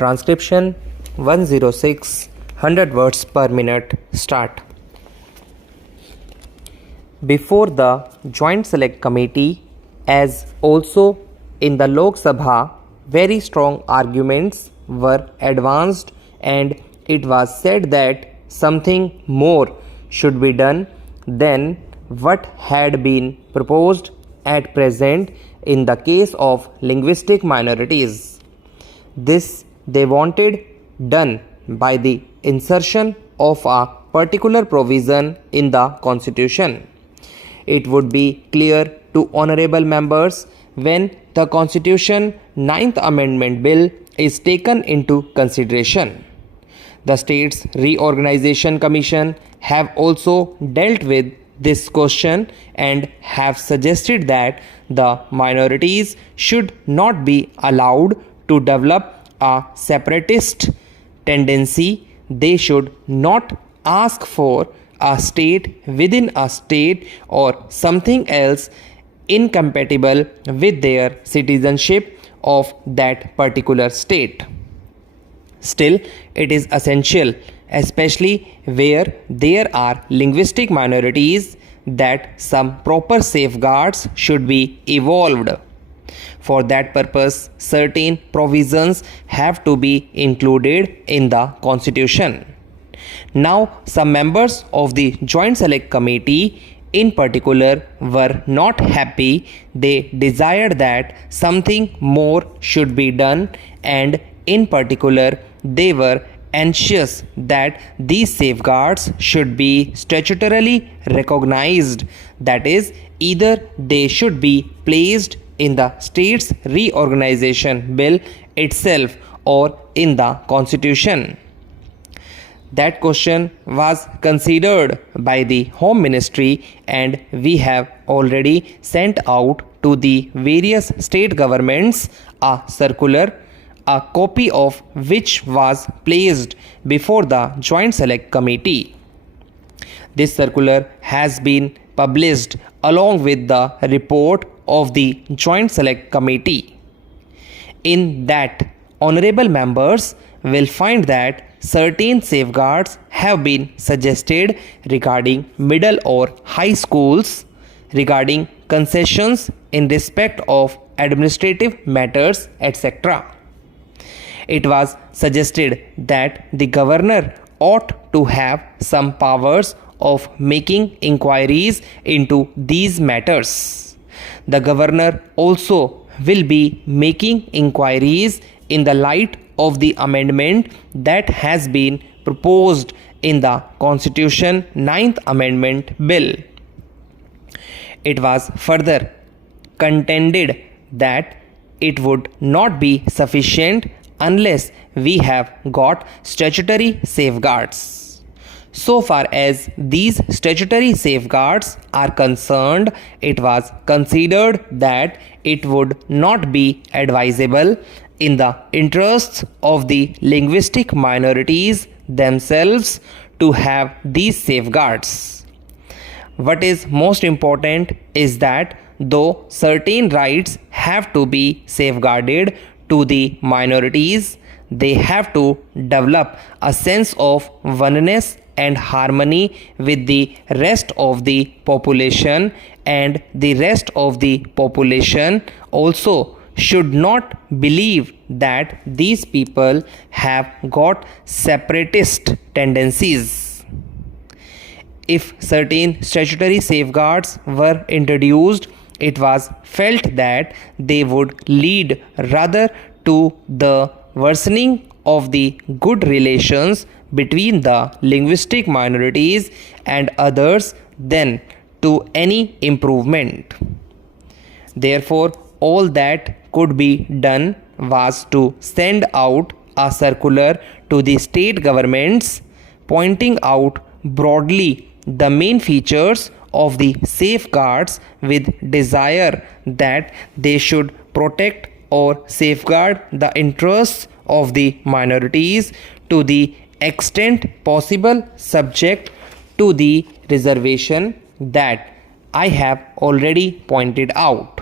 Transcription 106 100 words per minute start. Before the Joint Select Committee, as also in the Lok Sabha, very strong arguments were advanced and it was said that something more should be done than what had been proposed at present in the case of linguistic minorities. This they wanted done by the insertion of a particular provision in the Constitution. It would be clear to honorable members when the Constitution 9th Amendment Bill is taken into consideration. The States Reorganization Commission have also dealt with this question and have suggested that the minorities should not be allowed to develop a separatist tendency. They should not ask for a state within a state or something else incompatible with their citizenship of that particular state. Still, it is essential, especially where there are linguistic minorities, that some proper safeguards should be evolved. For that purpose, certain provisions have to be included in the Constitution. Now, some members of the Joint Select Committee in particular were not happy. They desired that something more should be done, and in particular they were anxious that these safeguards should be statutorily recognized, that is, either they should be placed in the States Reorganization Bill itself or in the Constitution. That question was considered by the Home Ministry, and we have already sent out to the various state governments a circular, a copy of which was placed before the Joint Select Committee. This circular has been published along with the report of the Joint Select Committee. In that, honorable members will find that certain safeguards have been suggested regarding middle or high schools, regarding concessions in respect of administrative matters, etc. It was suggested that the governor ought to have some powers of making inquiries into these matters. The governor also will be making inquiries in the light of the amendment that has been proposed in the Constitution 9th Amendment Bill. It was further contended that it would not be sufficient unless we have got statutory safeguards. So far as these statutory safeguards are concerned, it was considered that it would not be advisable in the interests of the linguistic minorities themselves to have these safeguards. What is most important is that though certain rights have to be safeguarded to the minorities, they have to develop a sense of oneness and harmony with the rest of the population, and the rest of the population also should not believe that these people have got separatist tendencies. If certain statutory safeguards were introduced, it was felt that they would lead rather to the worsening of the good relations between the linguistic minorities and others than to any improvement. Therefore, all that could be done was to send out a circular to the state governments pointing out broadly the main features of the safeguards with desire that they should protect or safeguard the interests of the minorities to the extent possible, subject to the reservation that I have already pointed out.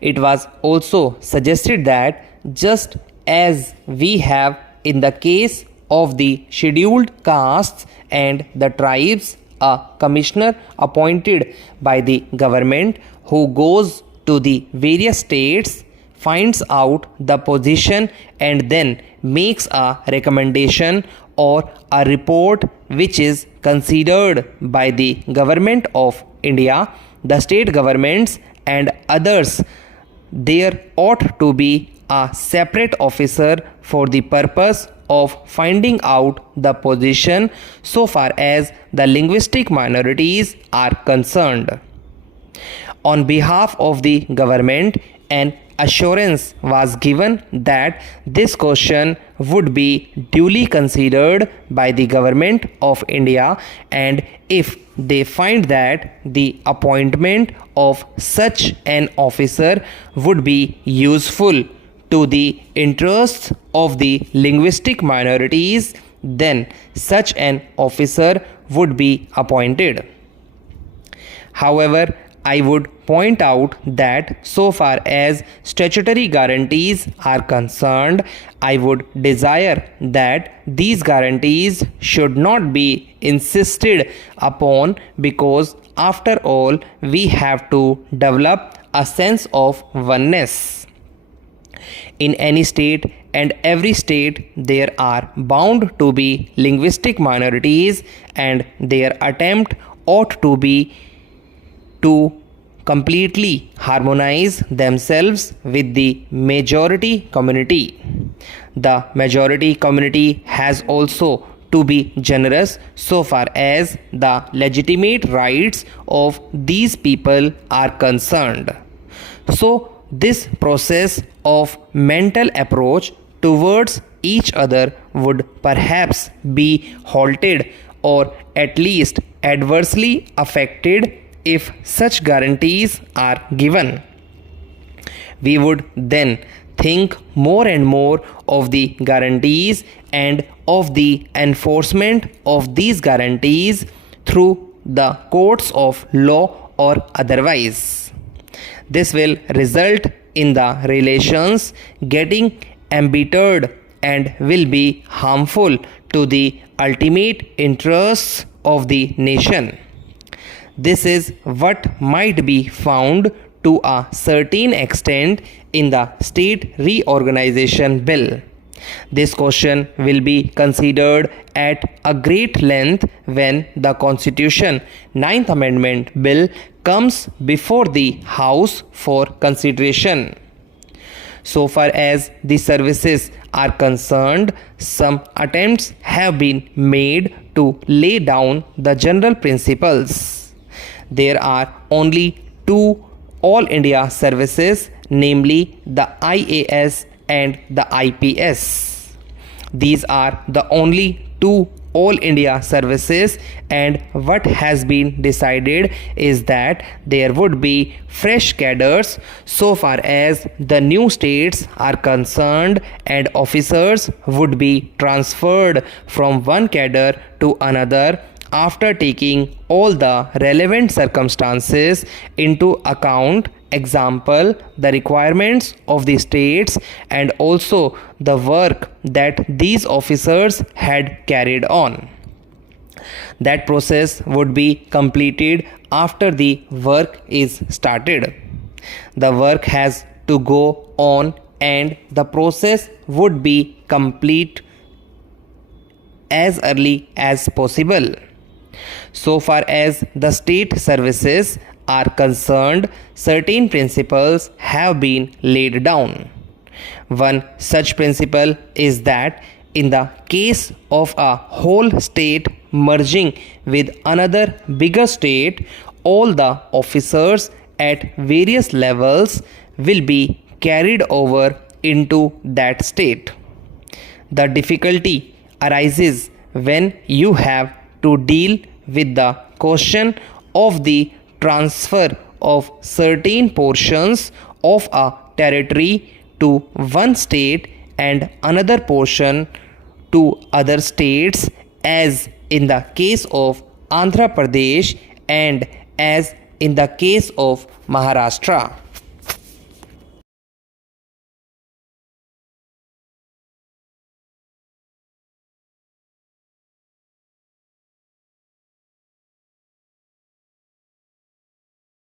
It was also suggested that just as we have in the case of the scheduled castes and the tribes, a commissioner appointed by the government who goes to the various states, finds out the position and then makes a recommendation or a report which is considered by the government of India, the state governments and others. There ought to be a separate officer for the purpose of finding out the position so far as the linguistic minorities are concerned. On behalf of the government, an assurance was given that this question would be duly considered by the government of India, and if they find that the appointment of such an officer would be useful to the interests of the linguistic minorities, then such an officer would be appointed. However, I would point out that so far as statutory guarantees are concerned, I would desire that these guarantees should not be insisted upon, because after all we have to develop a sense of oneness. In any state and every state there are bound to be linguistic minorities, and their attempt ought to be to completely harmonize themselves with the majority community. The majority community has also to be generous so far as the legitimate rights of these people are concerned. So this process of mental approach towards each other would perhaps be halted or at least adversely affected if such guarantees are given. We would then think more and more of the guarantees and of the enforcement of these guarantees through the courts of law or otherwise. This will result in the relations getting embittered and will be harmful to the ultimate interests of the nation. This is what might be found to a certain extent in the State Reorganization Bill. This question will be considered at a great length when the Constitution 9th Amendment Bill comes before the House for consideration. So far as the services are concerned, some attempts have been made to lay down the general principles. There are only two All India services, namely the IAS and the IPS. These are the only two All India services, and what has been decided is that there would be fresh cadres so far as the new states are concerned, and officers would be transferred from one cadre to another after taking all the relevant circumstances into account, example, the requirements of the states and also the work that these officers had carried on. That process would be completed after the work is started. The work has to go on and the process would be complete as early as possible. So far as the state services are concerned, certain principles have been laid down. One such principle is that in the case of a whole state merging with another bigger state, all the officers at various levels will be carried over into that state. The difficulty arises when you have to deal with the question of the transfer of certain portions of a territory to one state and another portion to other states, as in the case of Andhra Pradesh and as in the case of Maharashtra.